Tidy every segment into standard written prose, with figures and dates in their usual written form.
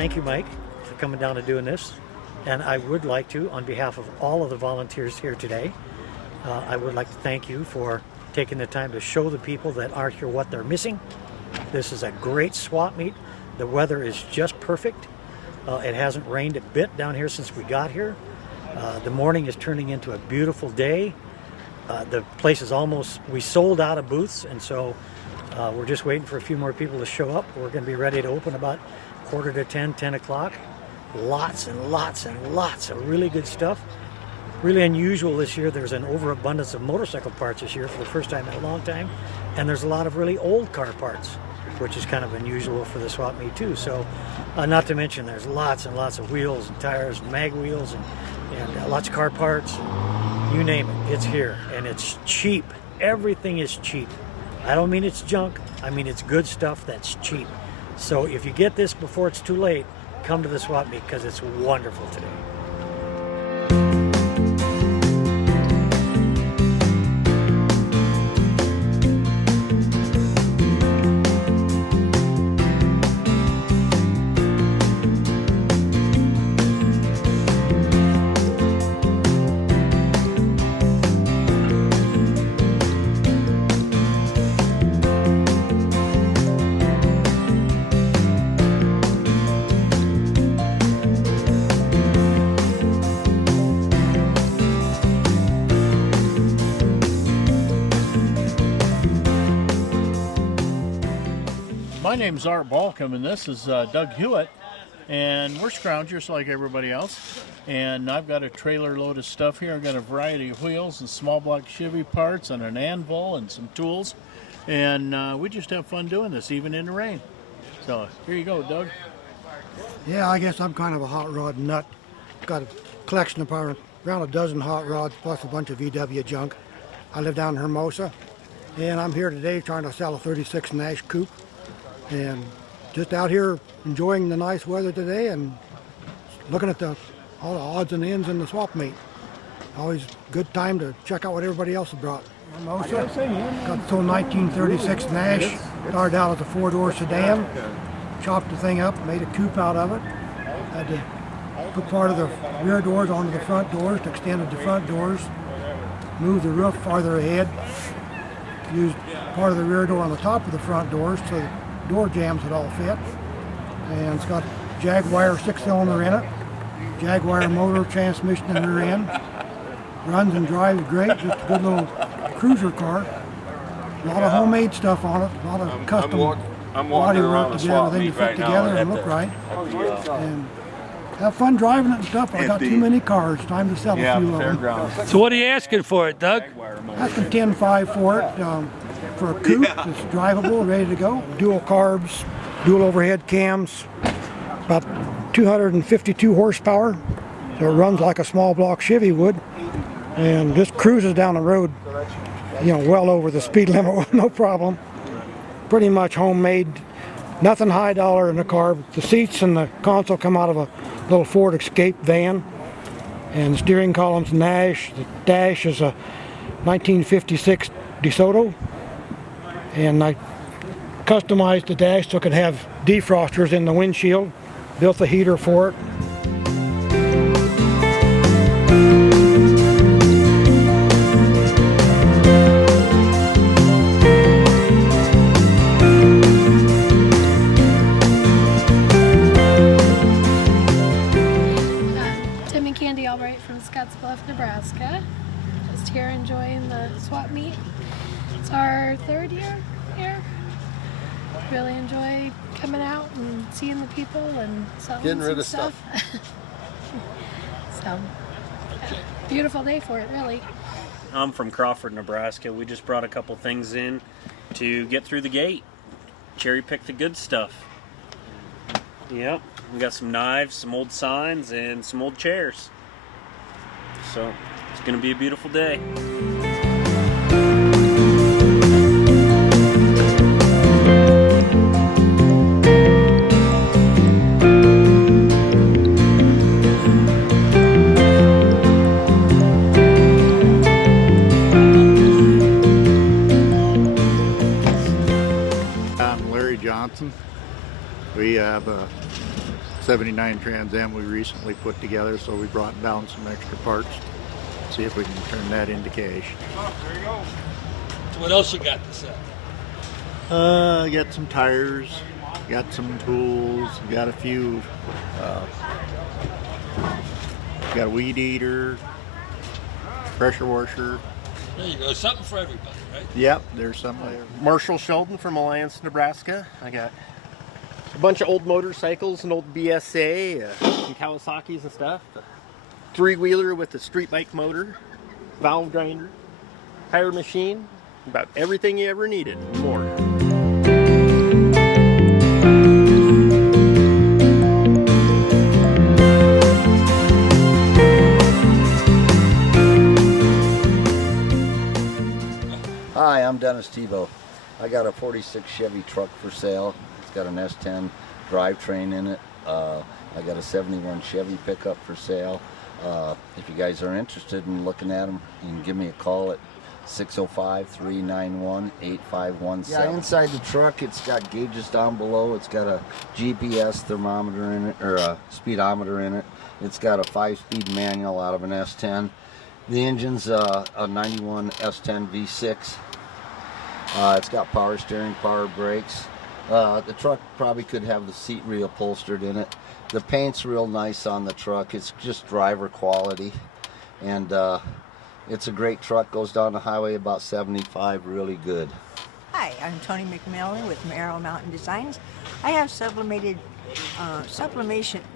thank you, Mike, for coming down and doing this. And I would like to, on behalf of all of the volunteers here today, I would like to thank you for taking the time to show the people that aren't here what they're missing. This is a great swap meet. The weather is just perfect. It hasn't rained a bit down here since we got here. The morning is turning into a beautiful day. The place is almost, we sold out of booths, and so we're just waiting for a few more people to show up. We're going to be ready to open about 9:45, 10 o'clock. Lots and lots and lots of really good stuff. Really unusual this year. There's an overabundance of motorcycle parts this year for the first time in a long time, and there's a lot of really old car parts, which is kind of unusual for the swap meet too. So not to mention there's lots and lots of wheels and tires and mag wheels and lots of car parts. You name it, it's here, and it's cheap. Everything is cheap. I don't mean it's junk, I mean it's good stuff that's cheap. So if you get this before it's too late, come to the swap meet because it's wonderful today. My name's Art Balcom, and this is Doug Hewitt, and we're scroungers like everybody else. And I've got a trailer load of stuff here. I've got a variety of wheels and small block Chevy parts and an anvil and some tools. And we just have fun doing this, even in the rain. So here you go, Doug. Yeah, I guess I'm kind of a hot rod nut. Got a collection of around a dozen hot rods plus a bunch of VW junk. I live down in Hermosa, and I'm here today trying to sell a 36 Nash coupe. And just out here enjoying the nice weather today and looking at all the odds and ends in the swap meet. Always good time to check out what everybody else has brought. Hermosa, got the 1936 Nash, started out as a 4-door sedan, chopped the thing up, made a coupe out of it. Had to put part of the rear doors onto the front doors to extend the front doors, move the roof farther ahead, used part of the rear door on the top of the front doors so the door jams would all fit. And it's got Jaguar 6-cylinder in it, Jaguar motor, transmission in the rear end. Runs and drives great, just a good little cruiser car. A lot of homemade stuff on it, a lot of custom body work to get everything to fit together and look right. And have fun driving it and stuff. I got too many cars, time to sell a few of them. So what are you asking for it, Doug? Asking $10,500 for it, for a coupe that's drivable, ready to go. Dual carbs, dual overhead cams, about 252 horsepower. So it runs like a small block Chevy would, and just cruises down the road, you know, well over the speed limit with no problem. Pretty much homemade, nothing high dollar in the car. The seats and the console come out of a little Ford Escape van, and the steering column's Nash. The dash is a 1956 DeSoto, and I customized the dash so it could have defrosters in the windshield, built the heater for it. Nebraska. Just here enjoying the swap meet. It's our 3rd year here. Really enjoy coming out and seeing the people and selling getting rid some of stuff. So, yeah, beautiful day for it, really. I'm from Crawford, Nebraska. We just brought a couple things in to get through the gate. Cherry pick the good stuff. Yep, we got some knives, some old signs, and some old chairs. So it's going to be a beautiful day. I'm Larry Johnson. We have a '79 Trans Am we recently put together, so we brought down some extra parts. See if we can turn that into cash. So what else you got to sell? Got some tires, got some tools, got a few, got a weed eater, pressure washer. There you go. Something for everybody, right? Yep, there's some there. Marshall Sheldon from Alliance, Nebraska. I got a bunch of old motorcycles, an old BSA, some Kawasaki's and stuff. A three-wheeler with a street bike motor, valve grinder, tire machine, about everything you ever needed, and more. Hi, I'm Dennis Tebow. I got a 46 Chevy truck for sale. It's got an S10 drivetrain in it. I got a 71 Chevy pickup for sale. If you guys are interested in looking at them, you can give me a call at 605-391-8517. Yeah, inside the truck, it's got gauges down below. It's got a GPS thermometer in it, or a speedometer in it. It's got a 5-speed manual out of an S10. The engine's a 91 S10 V6. It's got power steering, power brakes. The truck probably could have the seat reupholstered in it. The paint's real nice on the truck. It's just driver quality. And it's a great truck. Goes down the highway about 75 really good. Hi, I'm Tony McMillan with Merrill Mountain Designs. I have sublimation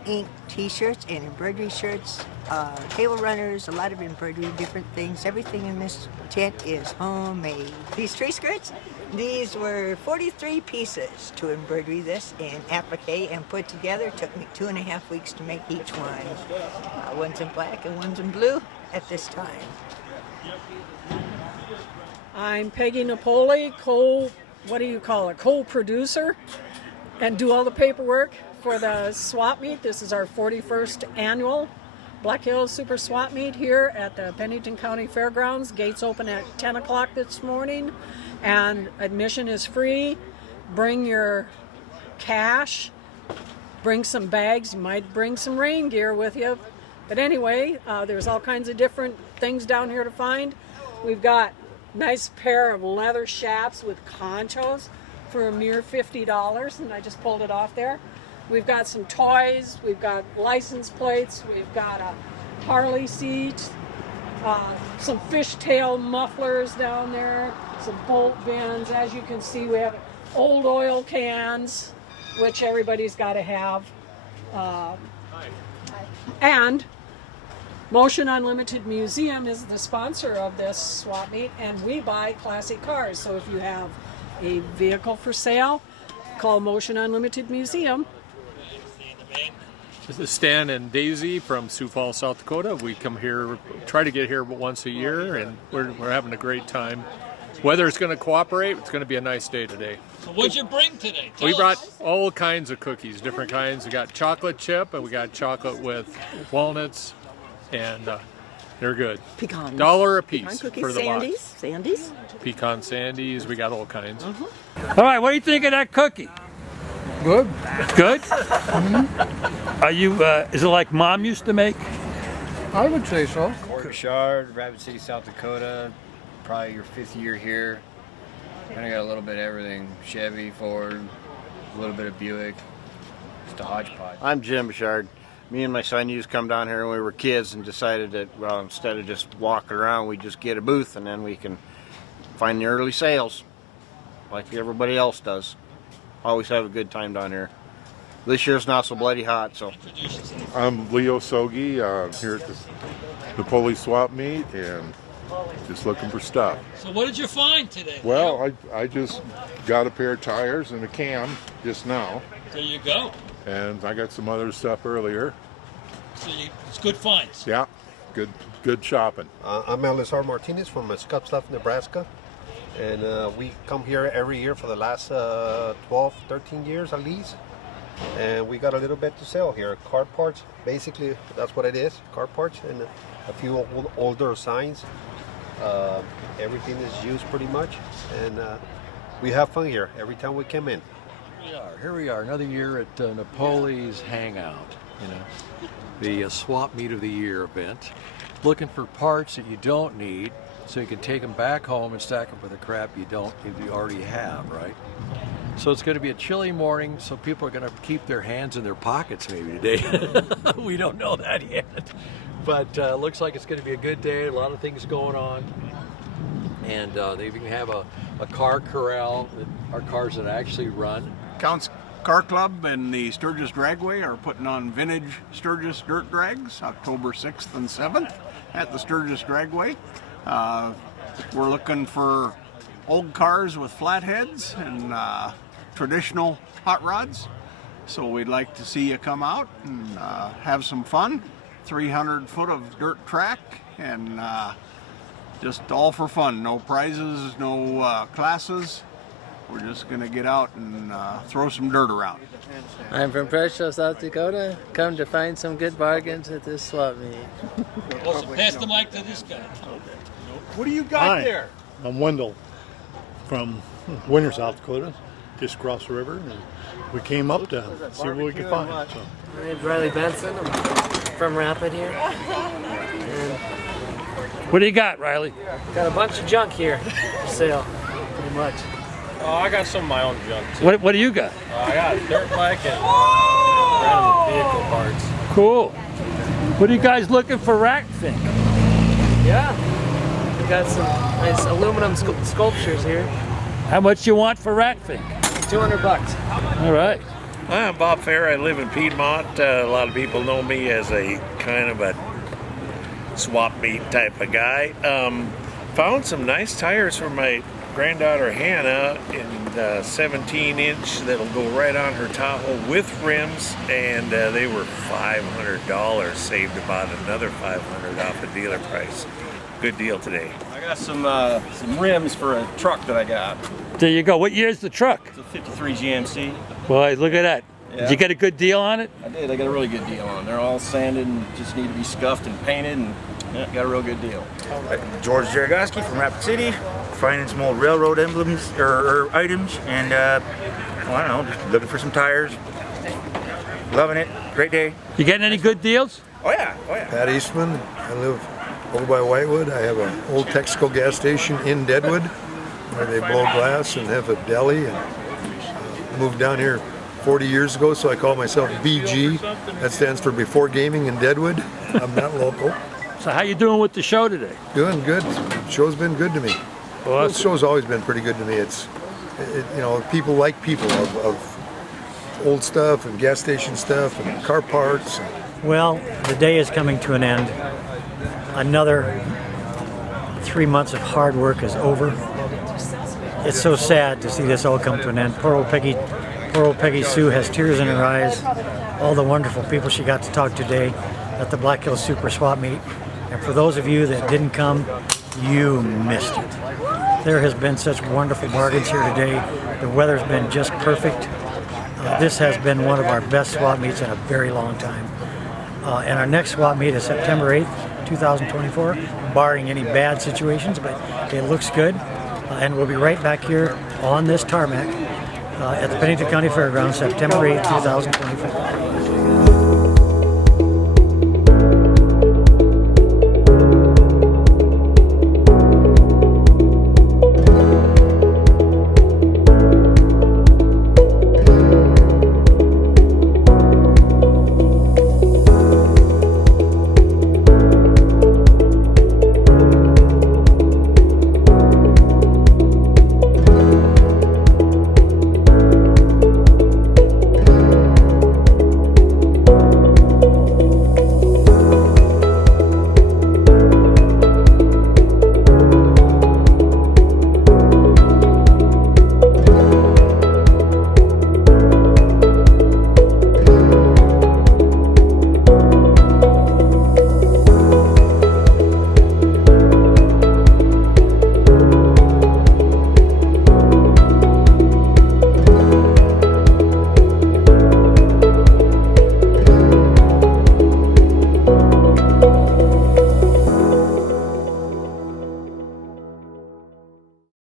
ink t-shirts and embroidery shirts, table runners, a lot of embroidery, different things. Everything in this tent is homemade. These tree skirts, these were 43 pieces to embroidery this and applique and put together. It took me 2.5 weeks to make each one. One's in black and one's in blue at this time. I'm Peggy Napoli, co-producer, and do all the paperwork for the swap meet. This is our 41st annual Black Hills Super Swap Meet here at the Pennington County Fairgrounds. Gates open at 10 o'clock this morning, and admission is free. Bring your cash, bring some bags, you might bring some rain gear with you. But anyway, there's all kinds of different things down here to find. We've got a nice pair of leather chaps with conchos for a mere $50, and I just pulled it off there. We've got some toys, we've got license plates, we've got a Harley seat, some fishtail mufflers down there, some bolt bins. As you can see, we have old oil cans, which everybody's got to have. And Motion Unlimited Museum is the sponsor of this swap meet, and we buy classic cars. So if you have a vehicle for sale, call Motion Unlimited Museum. This is Stan and Daisy from Sioux Falls, South Dakota. We come here, try to get here once a year, and we're having a great time. Weather is going to cooperate. It's going to be a nice day today. So what'd you bring today? Tell We brought us. all kinds of cookies, different kinds. We got chocolate chip, and we got chocolate with walnuts, and they're good. Pecans. $1 a Pecan piece cookies, for the sandies, box. sandies. Pecan sandies. We got all kinds. All right, what do you think of that cookie? Good. Good? Are you, is it like Mom used to make? I would say so. Bouchard, Rapid City, South Dakota. Probably your 5th year here. Kind of got a little bit of everything. Chevy, Ford, a little bit of Buick. Just a hodgepodge. I'm Jim Bouchard. Me and my son used to come down here when we were kids and decided that, well, instead of just walking around, we just get a booth and then we can find the early sales like everybody else does. Always have a good time down here. This year's not so bloody hot, so. I'm Leo Sogi, here at the police swap meet and just looking for stuff. So what did you find today? Well, I just got a pair of tires and a cam just now. There you go. And I got some other stuff earlier. So it's good finds. Yeah, good shopping. I'm Elizar Martinez from Scottsbluff, Nebraska. And we come here every year for the last 12, 13 years at least. And we got a little bit to sell here. Car parts, basically, that's what it is. Car parts and a few older signs. Everything is used pretty much. And we have fun here every time we come in. Here we are, another year at Napoli's Hangout, the Swap Meet of the Year event. Looking for parts that you don't need, so you can take them back home and stack them with the crap you already have, right? So it's going to be a chilly morning, so people are going to keep their hands in their pockets maybe today. We don't know that yet, but looks like it's going to be a good day. A lot of things going on, and they even have a car corral that are cars that actually run. Count's Car Club and the Sturgis Dragway are putting on vintage Sturgis dirt drags October 6th and 7th at the Sturgis Dragway. We're looking for old cars with flatheads and traditional hot rods. So we'd like to see you come out and have some fun. 300 foot of dirt track and just all for fun. No prizes, no classes. We're just going to get out and throw some dirt around. I'm from Presho, South Dakota. Come to find some good bargains at this swap meet. Pass the mic to this guy. What do you got there? I'm Wendell from Winter, South Dakota, just across the river, and we came up to see what we could find. So. My name's Riley Benson. I'm from Rapid here. And what do you got, Riley? got a bunch of junk here for sale, pretty much. I got some of my own junk too. What do you got? I got dirt bike and random vehicle parts. Cool. What are you guys looking for rack think? Yeah, we got some nice aluminum sculptures here. How much you want for rack think? $200. All right. Hi, I'm Bob Fair. I live in Piedmont. A lot of people know me as a kind of a swap meet type of guy. Found some nice tires for my granddaughter Hannah in 17-inch that'll go right on her Tahoe with rims, and they were $500. Saved about another $500 off a dealer price. Good deal today. I got some rims for a truck that I got. There you go. What year's the truck? It's a 53 GMC. Boy, look at that. Yeah. Did you get a good deal on it? I did. I got a really good deal on. They're all sanded and just need to be scuffed and painted, and yeah, got a real good deal. George Jaragoski from Rapid City, finding some old railroad emblems or items, and well, I don't know, just looking for some tires. Loving it. Great day. You getting any good deals? Oh yeah. Pat Eastman. I live over by Whitewood. I have an old Texaco gas station in Deadwood where they blow glass and have a deli, and moved down here 40 years ago, so I call myself BG. That stands for Before Gaming in Deadwood. I'm not local. So how you doing with the show today? Doing good. The show's been good to me. Awesome. Well, the show's always been pretty good to me. People like people of old stuff and gas station stuff and car parts. Well, the day is coming to an end. Another 3 months of hard work is over. It's so sad to see this all come to an end. Poor old Peggy Sue has tears in her eyes. All the wonderful people she got to talk to today at the Black Hills Super Swap Meet. And for those of you that didn't come, you missed it. There has been such wonderful bargains here today. The weather's been just perfect. This has been one of our best swap meets in a very long time. And our next swap meet is September 8th, 2024, barring any bad situations, but it looks good. And we'll be right back here on this tarmac at the Pennington County Fairgrounds, September 8th, 2024.